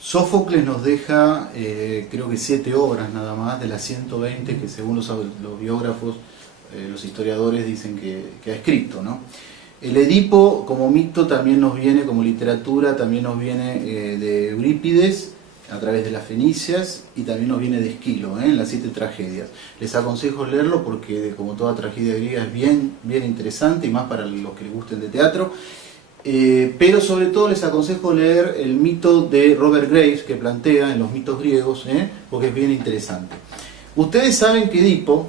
Sófocles nos deja, creo que 7 obras nada más de las 120 que según los biógrafos, los historiadores dicen que ha escrito, ¿no? El Edipo como mito también nos viene, como literatura, también nos viene de Eurípides, a través de las Fenicias, y también nos viene de Esquilo, en las 7 tragedias. Les aconsejo leerlo porque, como toda tragedia griega, es bien interesante, y más para los que les gusten de teatro. Pero sobre todo les aconsejo leer el mito de Robert Graves, que plantea en los mitos griegos, porque es bien interesante. Ustedes saben que Edipo,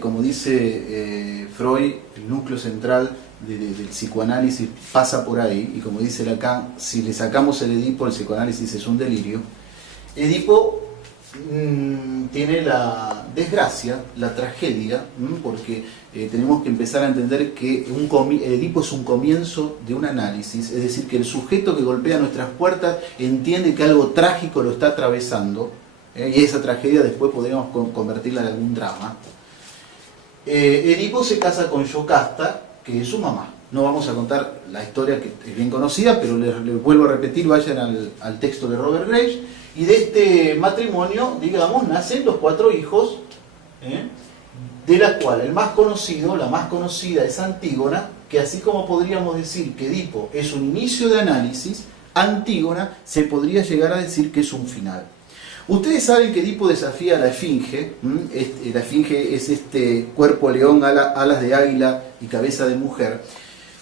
como dice Freud, el núcleo central del psicoanálisis pasa por ahí, y como dice Lacan, si le sacamos el Edipo, el psicoanálisis es un delirio. Edipo tiene la desgracia, la tragedia, porque tenemos que empezar a entender que Edipo es un comienzo de un análisis, es decir, que el sujeto que golpea nuestras puertas entiende que algo trágico lo está atravesando, y esa tragedia después podríamos convertirla en algún drama. Edipo se casa con Yocasta, que es su mamá. No vamos a contar la historia, que es bien conocida, pero les vuelvo a repetir, vayan al texto de Robert Graves, y de este matrimonio, digamos, nacen los 4 hijos, de la cual el más conocido, la más conocida es Antígona, que así como podríamos decir que Edipo es un inicio de análisis, Antígona se podría llegar a decir que es un final. Ustedes saben que Edipo desafía a la Esfinge. La Esfinge es este cuerpo león, alas de águila y cabeza de mujer,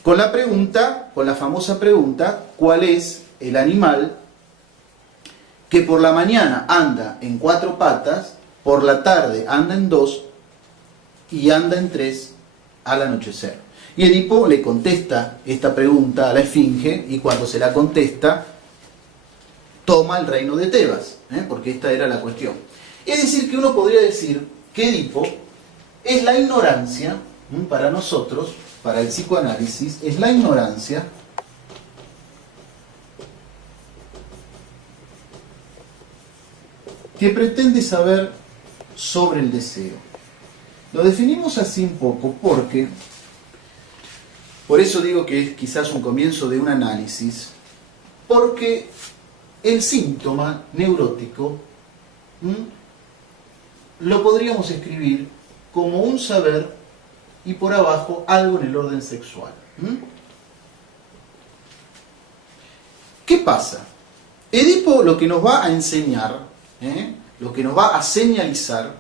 con la famosa pregunta: ¿cuál es el animal que por la mañana anda en 4 patas, por la tarde anda en 2 y anda en 3 al anochecer? Y Edipo le contesta esta pregunta a la Esfinge, y cuando se la contesta, toma el reino de Tebas, porque esta era la cuestión. Es decir, que uno podría decir que Edipo es la ignorancia, para nosotros, para el psicoanálisis, es la ignorancia que pretende saber sobre el deseo. Lo definimos así un poco porque, por eso digo que es quizás un comienzo de un análisis, porque el síntoma neurótico lo podríamos escribir como un saber y por abajo algo en el orden sexual. ¿Qué pasa? Edipo lo que nos va a enseñar, lo que nos va a señalizar,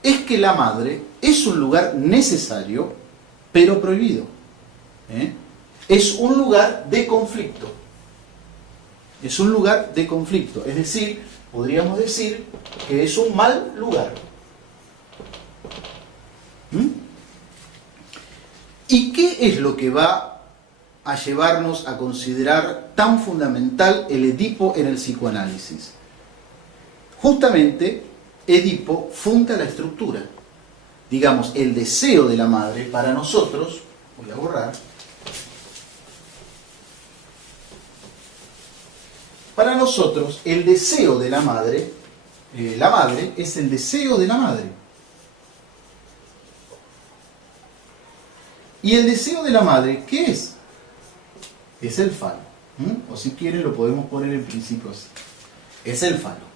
es que la madre es un lugar necesario, pero prohibido. Es un lugar de conflicto. Es un lugar de conflicto. Es decir, podríamos decir que es un mal lugar. ¿Y qué es lo que va a llevarnos a considerar tan fundamental el Edipo en el psicoanálisis? Justamente, Edipo funda la estructura. Digamos, el deseo de la madre para nosotros, voy a borrar, para nosotros el deseo de la madre es el deseo de la madre. ¿Y el deseo de la madre qué es? Es el falo. O si quieren lo podemos poner en principio así. Es el falo.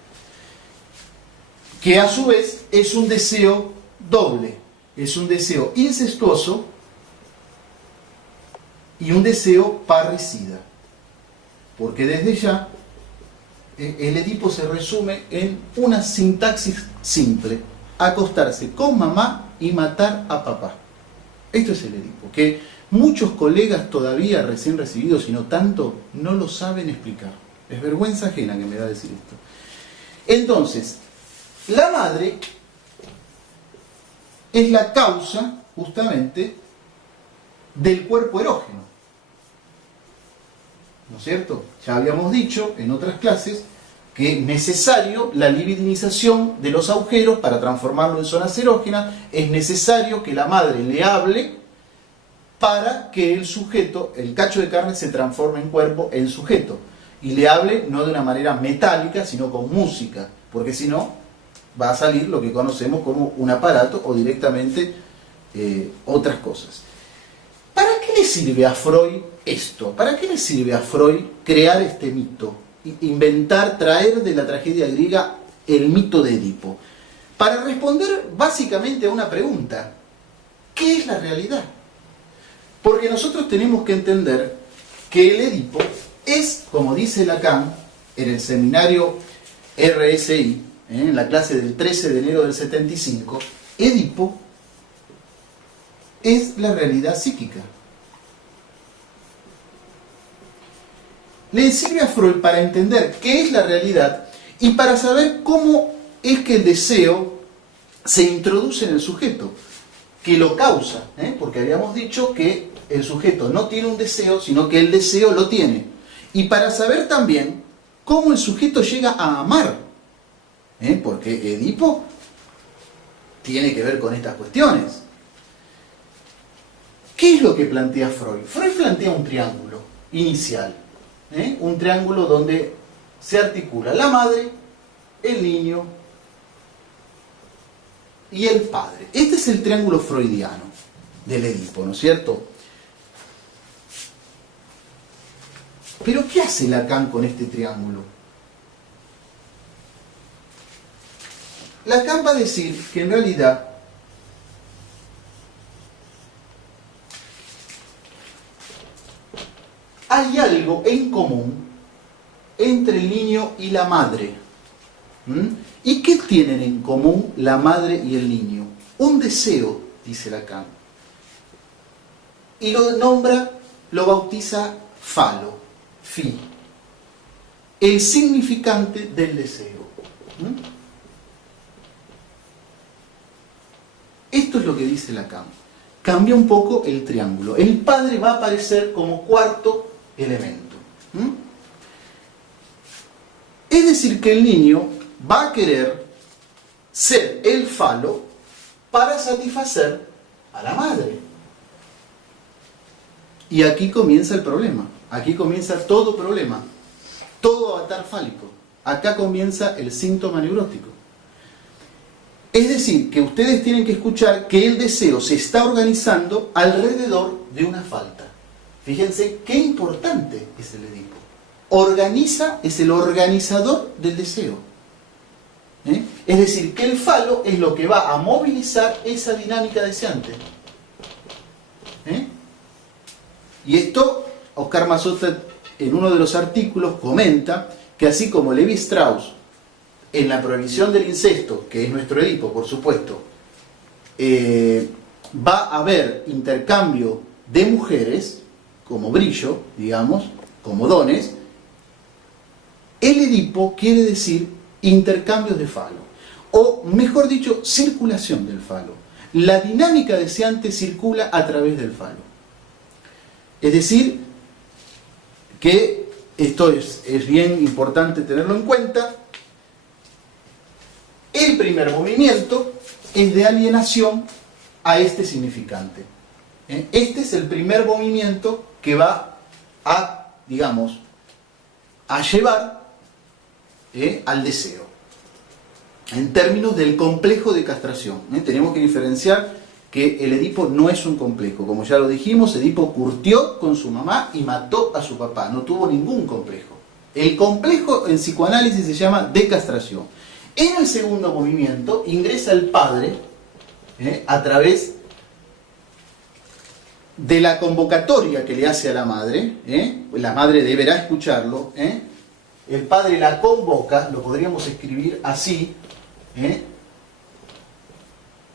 Que a su vez es un deseo doble. Es un deseo incestuoso y un deseo parricida. Porque desde ya el Edipo se resume en una sintaxis simple: acostarse con mamá y matar a papá. Esto es el Edipo, que muchos colegas todavía recién recibidos, y no tanto, no lo saben explicar. Es vergüenza ajena que me da decir esto. Entonces, la madre es la causa, justamente, del cuerpo erógeno. ¿No es cierto? Ya habíamos dicho en otras clases que es necesario la libidinización de los agujeros para transformarlo en zonas erógenas. Es necesario que la madre le hable para que el sujeto, el cacho de carne, se transforme en cuerpo, en sujeto. Y le hable no de una manera metálica, sino con música, porque si no va a salir lo que conocemos como un aparato o directamente otras cosas. ¿Para qué le sirve a Freud esto? ¿Para qué le sirve a Freud crear este mito? inventar, traer de la tragedia griega el mito de Edipo? Para responder básicamente a una pregunta: ¿qué es la realidad? Porque nosotros tenemos que entender que el Edipo es, como dice Lacan en el seminario RSI, en la clase del 13 de enero del 75, Edipo es la realidad psíquica. Le sirve a Freud para entender qué es la realidad y para saber cómo es que el deseo se introduce en el sujeto, que lo causa, porque habíamos dicho que el sujeto no tiene un deseo, sino que el deseo lo tiene. Y para saber también cómo el sujeto llega a amar, porque Edipo tiene que ver con estas cuestiones. ¿Qué es lo que plantea Freud? Freud plantea un triángulo inicial, un triángulo donde se articula la madre, el niño y el padre. Este es el triángulo freudiano del Edipo, ¿no es cierto? Pero ¿qué hace Lacan con este triángulo? Lacan va a decir que en realidad hay algo en común entre el niño y la madre. ¿Y qué tienen en común la madre y el niño? Un deseo, dice Lacan. Y lo nombra, lo bautiza falo, fi, el significante del deseo. Esto es lo que dice Lacan. Cambia un poco el triángulo. El padre va a aparecer como cuarto elemento. Es decir, que el niño va a querer ser el falo para satisfacer a la madre. Y aquí comienza el problema. Aquí comienza todo problema. Todo avatar fálico. Acá comienza el síntoma neurótico. Es decir, que ustedes tienen que escuchar que el deseo se está organizando alrededor de una falta. Fíjense qué importante es el Edipo. Organiza, es el organizador del deseo. Es decir, que el falo es lo que va a movilizar esa dinámica deseante. Y esto, Oscar Mazzotta, en uno de los artículos, comenta que así como Levi Strauss, en la prohibición del incesto, que es nuestro Edipo, por supuesto, va a haber intercambio de mujeres, como brillo, digamos, como dones, el Edipo quiere decir intercambios de falo, o mejor dicho, circulación del falo. La dinámica deseante circula a través del falo. Es decir, que esto es bien importante tenerlo en cuenta. El primer movimiento es de alienación a este significante. Este es el primer movimiento que va a, digamos, a llevar al deseo. En términos del complejo de castración, tenemos que diferenciar que el Edipo no es un complejo. Como ya lo dijimos, Edipo curtió con su mamá y mató a su papá. No tuvo ningún complejo. El complejo en psicoanálisis se llama decastración. En el segundo movimiento ingresa el padre a través de la convocatoria que le hace a la madre. La madre deberá escucharlo. El padre la convoca, lo podríamos escribir así,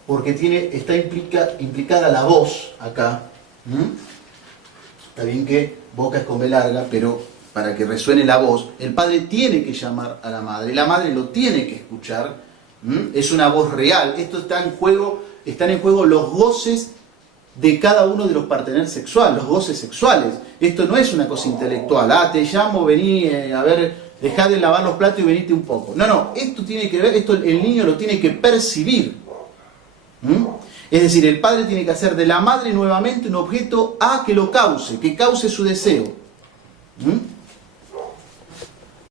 porque está implicada la voz acá. Está bien que boca es con B larga, pero para que resuene la voz, el padre tiene que llamar a la madre lo tiene que escuchar. Es una voz real. Esto está en juego, están en juego los goces de cada uno de los parteneres sexuales, los goces sexuales. Esto no es una cosa intelectual. Te llamo, vení, a ver, dejá de lavar los platos y venite un poco. No, esto tiene que ver, esto el niño lo tiene que percibir. Es decir, el padre tiene que hacer de la madre nuevamente un objeto que lo cause, que cause su deseo.